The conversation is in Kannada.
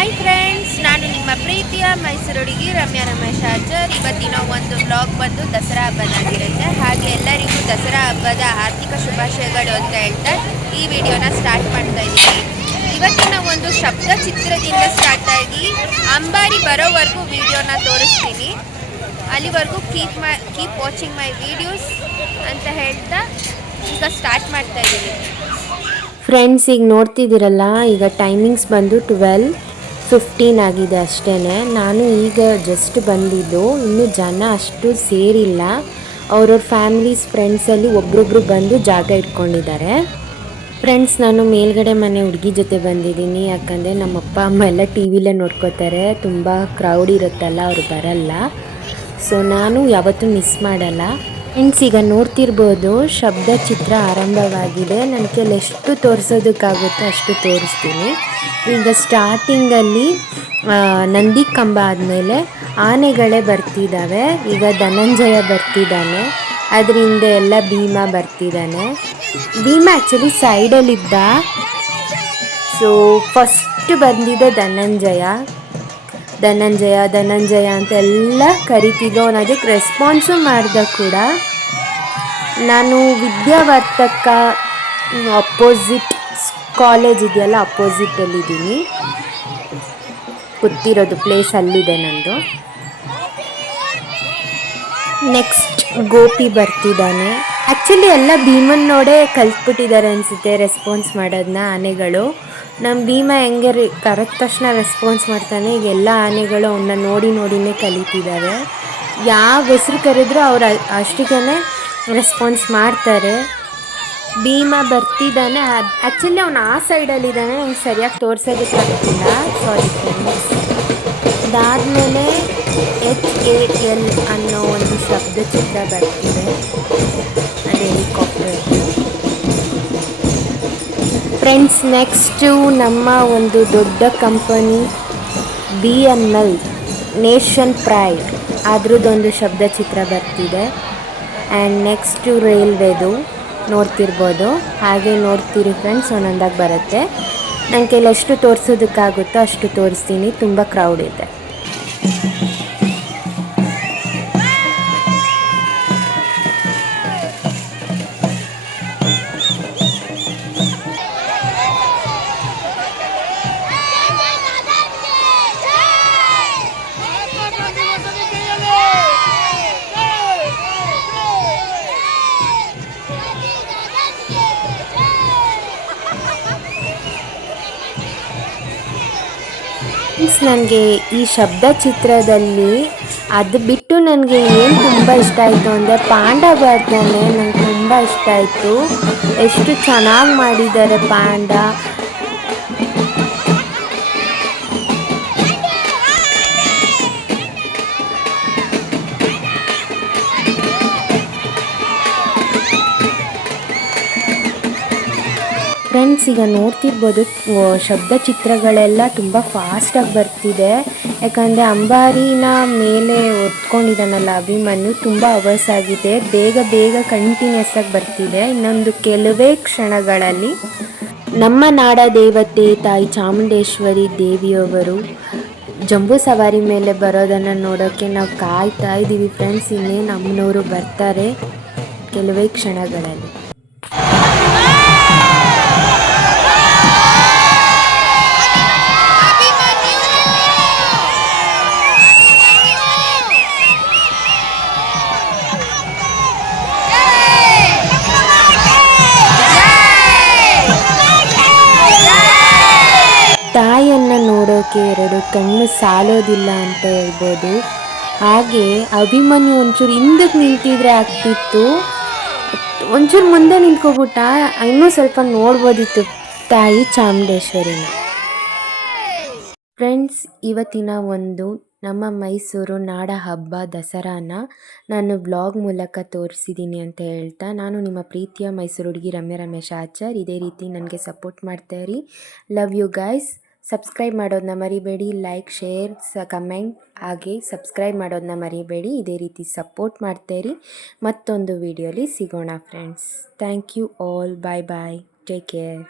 ಹಾಯ್ ಫ್ರೆಂಡ್ಸ್ ನಾನು ನಿಮ್ಮ ಪ್ರೀತಿಯ ಮೈಸೂರು ಹುಡುಗಿ ರಮ್ಯಾ ರಮೇಶ್ ಆಚಾರ್ ಇವತ್ತಿನ ಒಂದು ಬ್ಲಾಗ್ ಬಂದು ದಸರಾ ಹಬ್ಬದಾಗಿರುತ್ತೆ ಹಾಗೆ ಎಲ್ಲರಿಗೂ ದಸರಾ ಹಬ್ಬದ ಆರ್ಥಿಕ ಶುಭಾಶಯಗಳು ಅಂತ ಹೇಳ್ತಾ ಈ ವಿಡಿಯೋನ ಸ್ಟಾರ್ಟ್ ಮಾಡ್ತಾ ಇದ್ದೀನಿ. ಇವತ್ತಿನ ಒಂದು ಶಬ್ದ ಚಿತ್ರದಿಂದ ಸ್ಟಾರ್ಟ್ ಆಗಿ ಅಂಬಾರಿ ಬರೋವರೆಗೂ ವಿಡಿಯೋನ ತೋರಿಸ್ತೀನಿ. ಅಲ್ಲಿವರೆಗೂ keep my keep watching my videos ಅಂತ ಹೇಳ್ತಾ ಈಗ ಸ್ಟಾರ್ಟ್ ಮಾಡ್ತಾ ಇದ್ದೀನಿ. ಫ್ರೆಂಡ್ಸ್ ಈಗ ನೋಡ್ತಿದ್ದೀರಲ್ಲ, ಈಗ ಟೈಮಿಂಗ್ಸ್ ಬಂದು ಟ್ವೆಲ್ ಫಿಫ್ಟೀನ್ ಆಗಿದೆ ಅಷ್ಟೇ ನಾನು ಈಗ ಜಸ್ಟ್ ಬಂದಿದ್ದು. ಇನ್ನೂ ಜನ ಅಷ್ಟು ಸೇರಿಲ್ಲ. ಅವ್ರವ್ರ ಫ್ಯಾಮಿಲೀಸ್ ಫ್ರೆಂಡ್ಸಲ್ಲಿ ಒಬ್ರೊಬ್ರು ಬಂದು ಜಾಗ ಇಟ್ಕೊಂಡಿದ್ದಾರೆ. ಫ್ರೆಂಡ್ಸ್ ನಾನು ಮೇಲ್ಗಡೆ ಮನೆ ಹುಡುಗಿ ಜೊತೆ ಬಂದಿದ್ದೀನಿ. ಯಾಕಂದರೆ ನಮ್ಮ ಅಪ್ಪ ಅಮ್ಮ ಎಲ್ಲ ಟಿ ವಿಲೇ ನೋಡ್ಕೋತಾರೆ. ತುಂಬ ಕ್ರೌಡ್ ಇರುತ್ತಲ್ಲ, ಅವ್ರು ಬರಲ್ಲ. ಸೊ ನಾನು ಯಾವತ್ತೂ ಮಿಸ್ ಮಾಡಲ್ಲ. ಫ್ರೆಂಡ್ಸ್, ಈಗ ನೋಡ್ತಿರ್ಬೋದು ಶಬ್ದ ಚಿತ್ರ ಆರಂಭವಾಗಿದೆ. ನನ್ನ ಕೈಲಿ ಎಷ್ಟು ತೋರಿಸೋದಕ್ಕಾಗುತ್ತೋ ಅಷ್ಟು ತೋರಿಸ್ತೀನಿ. ಈಗ ಸ್ಟಾರ್ಟಿಂಗಲ್ಲಿ ನಂದಿ ಕಂಬ ಆದಮೇಲೆ ಆನೆಗಳೇ ಬರ್ತಿದ್ದಾವೆ. ಈಗ ಧನಂಜಯ ಬರ್ತಿದ್ದಾನೆ. ಅದರಿಂದ ಎಲ್ಲ ಭೀಮ ಬರ್ತಿದ್ದಾನೆ. ಭೀಮ ಆ್ಯಕ್ಚುಲಿ ಸೈಡಲ್ಲಿದ್ದ ಸೊ ಫಸ್ಟ್ ಬಂದಿದೆ ಧನಂಜಯ. ಧನಂಜಯ ಧನಂಜಯ ಅಂತ ಎಲ್ಲ ಕರಿತಿದ್ದೋ ಅನ್ನೋದಕ್ಕೆ ರೆಸ್ಪಾನ್ಸು ಮಾಡ್ದೆ ಕೂಡ. ನಾನು ವಿದ್ಯಾವರ್ಧಕ ಅಪೋಸಿಟ್ ಕಾಲೇಜ್ ಇದೆಯಲ್ಲ ಅಪೋಸಿಟಲ್ಲಿದ್ದೀನಿ ಗೊತ್ತಿರೋದು ಪ್ಲೇಸ್ ಅಲ್ಲಿದೆ ನಂದು. ನೆಕ್ಸ್ಟ್ ಗೋಪಿ ಬರ್ತಿದ್ದಾನೆ. ಆ್ಯಕ್ಚುಲಿ ಎಲ್ಲ ಭೀಮನ್ ನೋಡೇ ಕಲ್ತ್ಬಿಟ್ಟಿದ್ದಾರೆ ಅನಿಸುತ್ತೆ ರೆಸ್ಪಾನ್ಸ್ ಮಾಡೋದನ್ನ ಆನೆಗಳು. ನಮ್ಮ ಭೀಮ ಹೆಂಗೆ ಕರೆದ ತಕ್ಷಣ ರೆಸ್ಪಾನ್ಸ್ ಮಾಡ್ತಾನೆ ಈಗ ಎಲ್ಲ ಆನೆಗಳು ಅವನ್ನ ನೋಡಿ ನೋಡಿನೇ ಕಲಿತಿದ್ದಾವೆ. ಯಾವ ಹೆಸರು ಕರೆದ್ರೂ ಅವ್ರು ಅಷ್ಟಿಗೆ ರೆಸ್ಪಾನ್ಸ್ ಮಾಡ್ತಾರೆ. ಭೀಮ ಬರ್ತಿದ್ದಾನೆ. ಆ್ಯಕ್ಚುಲಿ ಅವನು ಆ ಸೈಡಲ್ಲಿದ್ದಾನೆ ನಂಗೆ ಸರಿಯಾಗಿ ತೋರಿಸೋದಕ್ಕಾಗ್ತಿಲ್ಲ ಸಾರಿ ಫ್ರೆಂಡ್ಸ್ ಅದಾದಮೇಲೆ ಎಚ್ ಎ ಎಲ್ ಅನ್ನೋ ಒಂದು ಶಬ್ದ ಚಿತ್ರ ಬರ್ತಿದೆ. ಅದು ಹೆಲಿಕಾಪ್ಟರ್ ಫ್ರೆಂಡ್ಸ್ ನೆಕ್ಸ್ಟು ನಮ್ಮ ಒಂದು ದೊಡ್ಡ company B M L nation pride ಅದ್ರದ್ದೊಂದು ಶಬ್ದ ಚಿತ್ರ ಬರ್ತಿದೆ. ಆ್ಯಂಡ್ ನೆಕ್ಸ್ಟು ರೈಲ್ವೆದು ನೋಡ್ತಿರ್ಬೋದು. ಹಾಗೆ ನೋಡ್ತೀರಿ ಫ್ರೆಂಡ್ಸ್ ಒಂದೊಂದಾಗಿ ಬರುತ್ತೆ. ನನ್ನ ಎಷ್ಟು ತೋರಿಸೋದಕ್ಕಾಗುತ್ತೋ ಅಷ್ಟು ತೋರಿಸ್ತೀನಿ. ತುಂಬ ಕ್ರೌಡ್ ಇದೆ. ಫ್ರೆಂಡ್ಸ್ ನನಗೆ ಈ ಶಬ್ದ ಚಿತ್ರದಲ್ಲಿ ಅದು ಬಿಟ್ಟು ನನಗೆ ಏನು ತುಂಬ ಇಷ್ಟ ಆಯಿತು ಅಂದರೆ ಪಾಂಡ ಬರ್ತಾನೆ ನಂಗೆ ತುಂಬ ಇಷ್ಟ ಆಯಿತು. ಎಷ್ಟು ಚೆನ್ನಾಗಿ ಮಾಡಿದ್ದಾರೆ ಪಾಂಡ. ಫ್ರೆಂಡ್ಸ್ ಈಗ ನೋಡ್ತಿರ್ಬೋದು ಶಬ್ದ ಚಿತ್ರಗಳೆಲ್ಲ ತುಂಬ ಫಾಸ್ಟಾಗಿ ಬರ್ತಿದೆ. ಯಾಕಂದರೆ ಅಂಬಾರಿನ ಮೇಲೆ ಒತ್ಕೊಂಡಿದ್ದಾನಲ್ಲ ಅಭಿಮನ್ಯು, ತುಂಬ ಅವರ್ಸ್ ಆಗಿದೆ. ಬೇಗ ಬೇಗ ಕಂಟಿನ್ಯೂಸ್ ಆಗಿ ಬರ್ತಿದೆ. ಇನ್ನೊಂದು ಕೆಲವೇ ಕ್ಷಣಗಳಲ್ಲಿ ನಮ್ಮ ನಾಡ ದೇವತೆ ತಾಯಿ ಚಾಮುಂಡೇಶ್ವರಿ ದೇವಿಯವರು ಜಂಬೂ ಸವಾರಿ ಮೇಲೆ ಬರೋದನ್ನು ನೋಡೋಕ್ಕೆ ನಾವು ಕಾಯ್ತಾ ಇದ್ದೀವಿ ಫ್ರೆಂಡ್ಸ್ ಇನ್ನೇನು ಅಮ್ಮನವರು ಬರ್ತಾರೆ ಕೆಲವೇ ಕ್ಷಣಗಳಲ್ಲಿ. ನೋಡೋಕೆ ಎರಡು ಕಣ್ಣು ಸಾಲೋದಿಲ್ಲ ಅಂತ ಹೇಳ್ಬೋದು. ಹಾಗೆ ಅಭಿಮನ್ಯು ಒಂಚೂರು ಹಿಂದಕ್ಕೆ ನಿಂತಿದ್ರೆ ಆಗ್ತಿತ್ತು. ಒಂಚೂರು ಮುಂದೆ ನಿಂತ್ಕೊಬಿಟ್ಟ, ಇನ್ನೂ ಸ್ವಲ್ಪ ನೋಡ್ಬೋದಿತ್ತು ತಾಯಿ ಚಾಮುಂಡೇಶ್ವರಿನ. ಫ್ರೆಂಡ್ಸ್, ಇವತ್ತಿನ ಒಂದು ನಮ್ಮ ಮೈಸೂರು ನಾಡ ಹಬ್ಬ ದಸರಾನ ನಾನು ಬ್ಲಾಗ್ ಮೂಲಕ ತೋರಿಸಿದ್ದೀನಿ ಅಂತ ಹೇಳ್ತಾ, ನಾನು ನಿಮ್ಮ ಪ್ರೀತಿಯ ಮೈಸೂರು ಹುಡುಗಿ ರಮ್ಯ ರಮೇಶ್ ಆಚಾರ್. ಇದೇ ರೀತಿ ನನಗೆ ಸಪೋರ್ಟ್ ಮಾಡ್ತಾ ಇರಿ. ಲವ್ ಯು ಗೈಸ್ ಸಬ್ಸ್ಕ್ರೈಬ್ ಮಾಡೋದನ್ನ ಮರಿಬೇಡಿ ಲೈಕ್ ಶೇರ್ ಸ ಕಮೆಂಟ್ ಹಾಗೆ ಸಬ್ಸ್ಕ್ರೈಬ್ ಮಾಡೋದನ್ನ ಮರಿಬೇಡಿ. ಇದೇ ರೀತಿ ಸಪೋರ್ಟ್ ಮಾಡ್ತೇರಿ. ಮತ್ತೊಂದು ವಿಡಿಯೋಲಿ ಸಿಗೋಣ friends thank you all bye bye take care